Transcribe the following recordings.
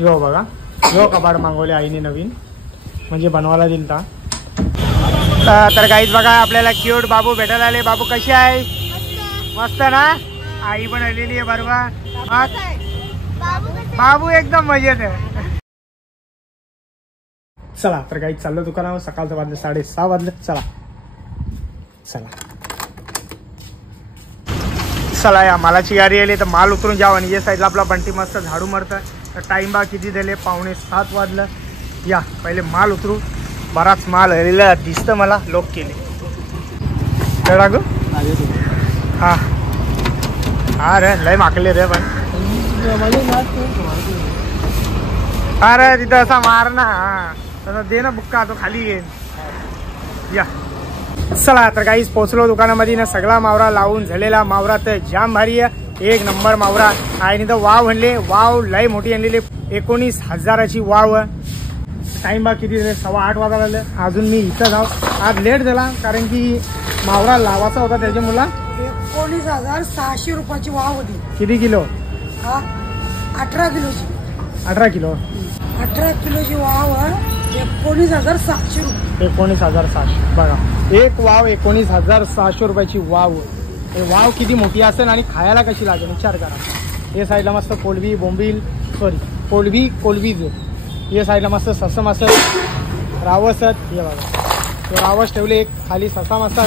यो बघा, यो कबाड मागवले आईने नवीन, म्हणजे बनवायला दिल ता. तर काहीच बघा आपल्याला क्यूट बाबू भेटायला आले. बाबू कशी आहे? मस्त ना. आई पण आलेली आहे बरोबर. बाबू एकदम मजेत आहे. चला तर काही चाललो दुकानावर. सकाळचं वाजलं 6:30 वाजलं. चला चला या मालाची गाडी आली तर माल उतरून जावं. आणि या साईडला आपला बंटी मस्त झाडू मारतं. तर टाइम बा किती दिले? 6:45 वाजलं. या पहिले माल उतरू. बराच माल आलेला दिसतं मला. लोक केले कळा गो. हा हा रे लय माकले रे. पण अरे तिथं असा मार ना. तसा दे ना बुक्का, तो खाली येईल. या चला तर काहीच पोचलो दुकानामध्ये ना. सगळा मावरा लावून झालेला. मावरा तर जाम भारी आहे. 1 नंबर मावरा. आणि तर वाव आणले. वाव लय मोठी आणलेली. 19,000ची वाव. टाइम बा किती झाले? 8:15 वाजले. अजून मी इथं जाऊ. आज लेट झाला कारण की मावरा लावायचा होता त्याच्यामुळे. 19,600 रुपयाची वाव होती. किती किलो? 18 किलोची. 18 किलो. 18 किलोची वाव 19,700 रुपये. 19,700 बघा. एक वाव 19,700 रुपयाची वाव. हे वाव किती मोठी असेल आणि खायला कशी लागेल विचार करा. हे साईडला मस्त कोलबी बोंबील कोलबीज. हे साईडला मस्त ससम असेल. रावसत हे बघा. ते रावस ठेवले. एक खाली ससा मस्त.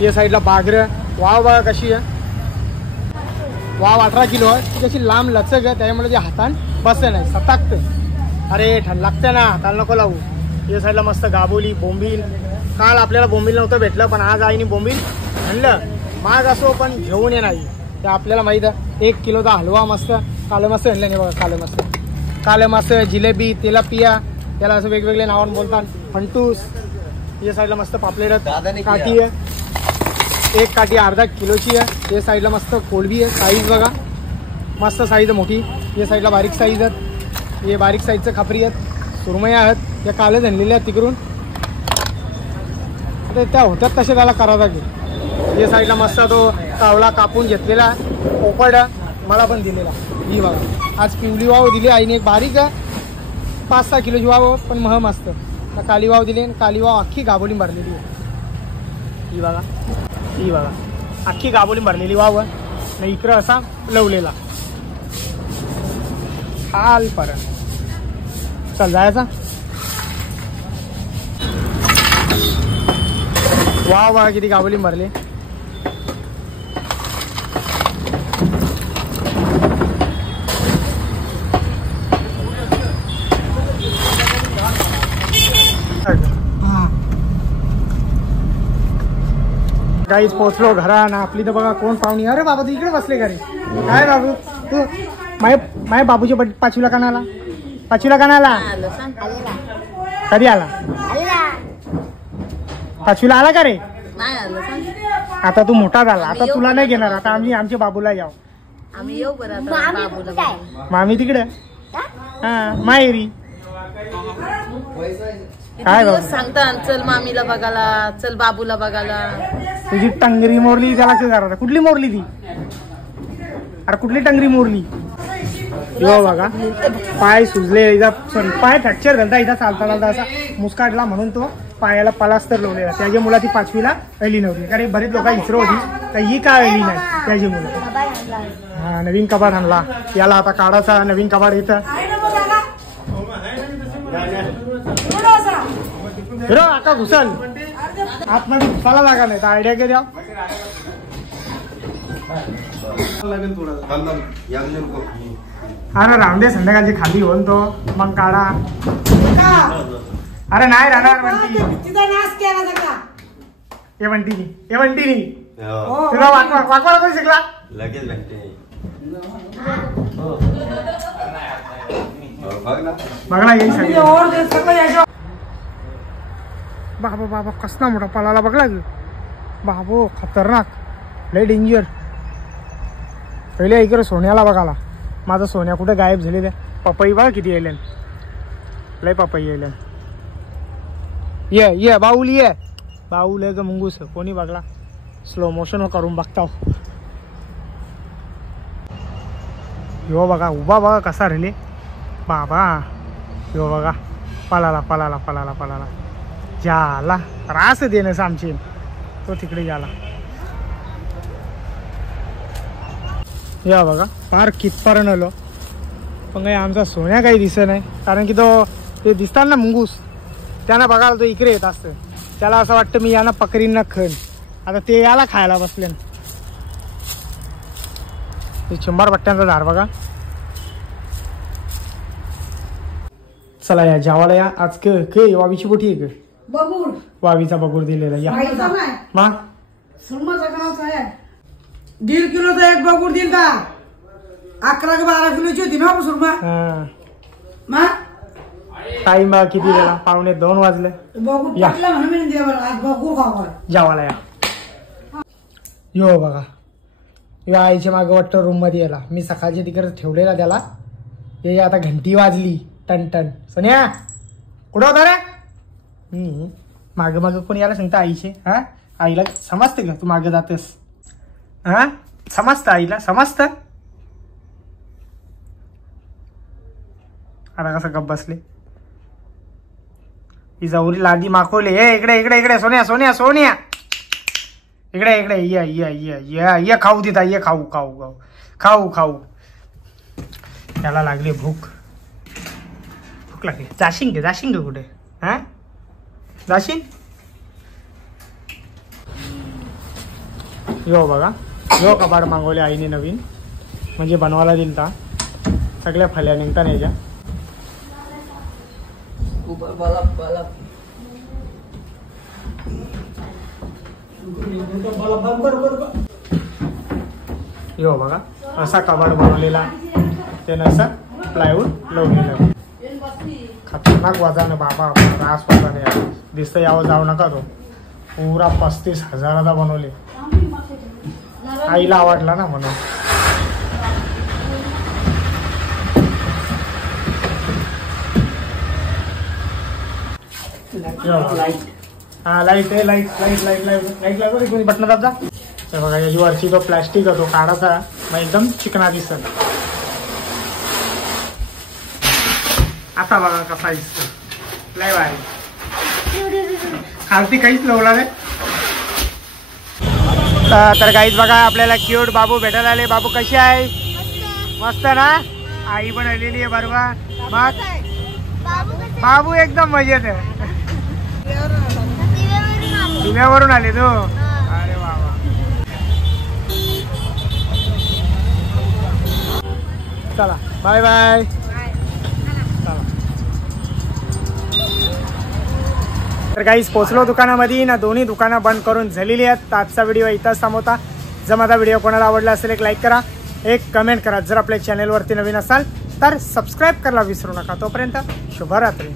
हे साईडला बागर. वाव बघा कशी आहे. वाव 18 किलो आहे. ती कशी लांब लचक आहे त्यामुळे ते हातान बसत नाही, सताकते. अरे ठंड लागते ना, त्याला नको लावू. या साईडला मस्त गाबोली बोंबील. काल आपल्याला बोंबील नव्हतं भेटलं पण आज आईने बोंबील आणलं. महाग असो पण घेऊन ये नाही ते आपल्याला माहीत आहे. 1 किलोचा हलवा मस्त. काले मस्त आणलं नाही बघा. काले मस्त जिलेबी तेलापिया त्याला असं वेगवेगळे नावाने बोलतात. फंटूस. या साईडला मस्त पापलेट काठी आहे. एक काठी अर्धा किलोची आहे. या साईडला मस्त कोलबी आहे. साईज बघा मस्त साईज मोठी. या साईडला बारीक साईज आहेत. हे बारीक साईजचं खापरी आहेत. सुरमया आहेत. या कालच आणलेल्या आहेत तिकडून. त्या होत्यात तसे त्याला करायचा की. या साईडला मस्त तो कावला कापून घेतलेला. पोपड मला पण दिलेला. ही बघा आज पिवली वाव दिली आईने. एक बारीक 5-6 किलोची वाव पण मस्त. तर काली वाव दिली. काली वाव अख्खी गाबोली भरलेली आहे. ही बघा अख्खी गाबोली भरलेली वाव. नाही इकडं असा लवलेला हाल परत. चल जायचा. वाव बघा किती गाबोली भरली. काहीच पोचलो घरा ना. आपली तर बघा कोण पाहुणी. अरे बाबा तू इकडे बसले घरी. काय बाबू तू माय बाबूच्या 5वीला का आला? 5वीला का आला? कधी आला? 5वीला आला का रे? आता तू मोठा झाला. आता तुला नाही घेणार. आता आम्ही आमच्या बाबूला जाऊ. मामी तिकडे हा माहेरी. काय सांगता चल मामीला बघायला, चल बाबूला बघायला. तुझी टंगरी मोरली त्याला काय करा. कुठली मोरली ती? अरे कुठली टंगरी मोरली? यो बघा पाय सुजले. सॉरी पाय फ्रॅक्चर झाला. इथं चालता असा मुस्काटला म्हणून तो पायाला पलास्तर लावलेला. त्याच्या मुला ती 5वीला आली नव्हती. कारण बरेच लोक इचरो होती तर ही काय आली नाही त्याची मुलं. हा नवीन कबाड आणला. याला आता काढाचा नवीन कबाड इथं. आता घुसल आतमध्ये घुसाला जागा नाही तर आयडिया काय द्या. अरे रामदे संध्याकाळची खाली होऊन तो मग काढा. अरे नाही राहणार म्हणती. हे म्हणती तुला वाकवा कोण शिकला लगेच भेटते. बघा येईल सगळं. बाबा कसला मोठा पलाला बघला की. बाबो खतरनाक लय डेंजर. पहिले इकडे सोन्याला बघाला. माझा सोन्या कुठे गायब झाले. त्या पपई बघा किती येईल. लय पपई येईल. ये बाऊल ये बाऊल आहे ग मुंगूस. कोणी बघला स्लो मोशन करून बघता. यो बघा उभा बघा कसा रेले बाबा. यो बघा पळाला पळाला पळाला पळाला जाला रास देणं आमची तो तिकडे गेला. या बघा फार कितपर्यंत आलो पण काही आमचा सोन्या काही दिसत नाही कारण की तो ते दिसतात ना मुंगूस त्यांना बघायला तो इकडे येत असतं. त्याला असं वाटतं मी यांना पकडीन ना खण. आता ते याला खायला बसले ना. ते 100 पट्ट्यांचा झाड बघा. चला या जेवायला या. आज के वावीची बोटी आहे का बघून वावीचा बगूर दिलेला या मग सुरमाचा गावचा आहे. 1.5 किलोचा एक बगूर दिल का 11 का 12 किलोची होती ना सुरमा. मग टाइम किती दिला 1:45 वाजले. बगूर टाकला म्हणून मी देवा आज बगूर खावा जेवायला या. यो बघा यो आईच्या मागे वाटतं रूम मध्ये याला मी सकाळच्या तिकडे ठेवलेला त्याला. हे आता घंटी वाजली टन टन. सोन्या कुठं होता रे. मागे मागे कोणी याला सांगता आईचे. हा आईला समजते का तू मागे जातेस. हा समजतं आईला समजतं. आता कसं गप बसले ही जवरी लादी माखवली. हे इकडे इकडे इकडे सोन्या सोन्या सोन्या इकडे इकडे ये ये ये ये ये खाऊ देता ये खाऊ खाऊ खाऊ खाऊ खाऊ. त्याला लागली भूक भूक लागली. जाशीन गे कुठे. हा जाशीन. यो बघा यो कबाड मागवले आईने नवीन म्हणजे बनवायला दिल ता. सगळ्या फल्या निघता याच्या. यो बघा असा कबाड बनवलेला त्यानं असं प्लायवूड लावलेलं. खतरनाक वजन बाबा रास वजन आहे. दिसतं यावं जाऊ नका तो. पुरा 35,000चा बनवले. आईला आवडला ना म्हणून. हा लाईट आहे light light light light light लागतो कोणी बटन दाबजा. बघा याची वरची तो प्लॅस्टिक होतो काढाचा मग एकदम चिकना दिसत. आता बघा कसा दिसतो लय भारी. खालती काहीच लावला नाही. तर काहीच बघा आपल्याला क्यूट बाबू भेटायला आले. बाबू कशी आहे. मस्त ना. आई पण आलेली आहे बरोबर. मग बाबू एकदम मजेत आहे. दिव्यावरून आले तू. अरे वा वा. चला बाय बाय. तर काहीच पोचलो दुकानामध्ये ना. दोन्ही दुकानं बंद करून झालेली आहेत. तर आजचा व्हिडिओ इथंच थांबवता. जर माझा व्हिडिओ कोणाला आवडला असेल एक लाईक करा एक कमेंट करा. जर आपल्या चॅनलवरती नवीन असाल तर सबस्क्राईब करायला विसरू नका. तोपर्यंत शुभरात्री.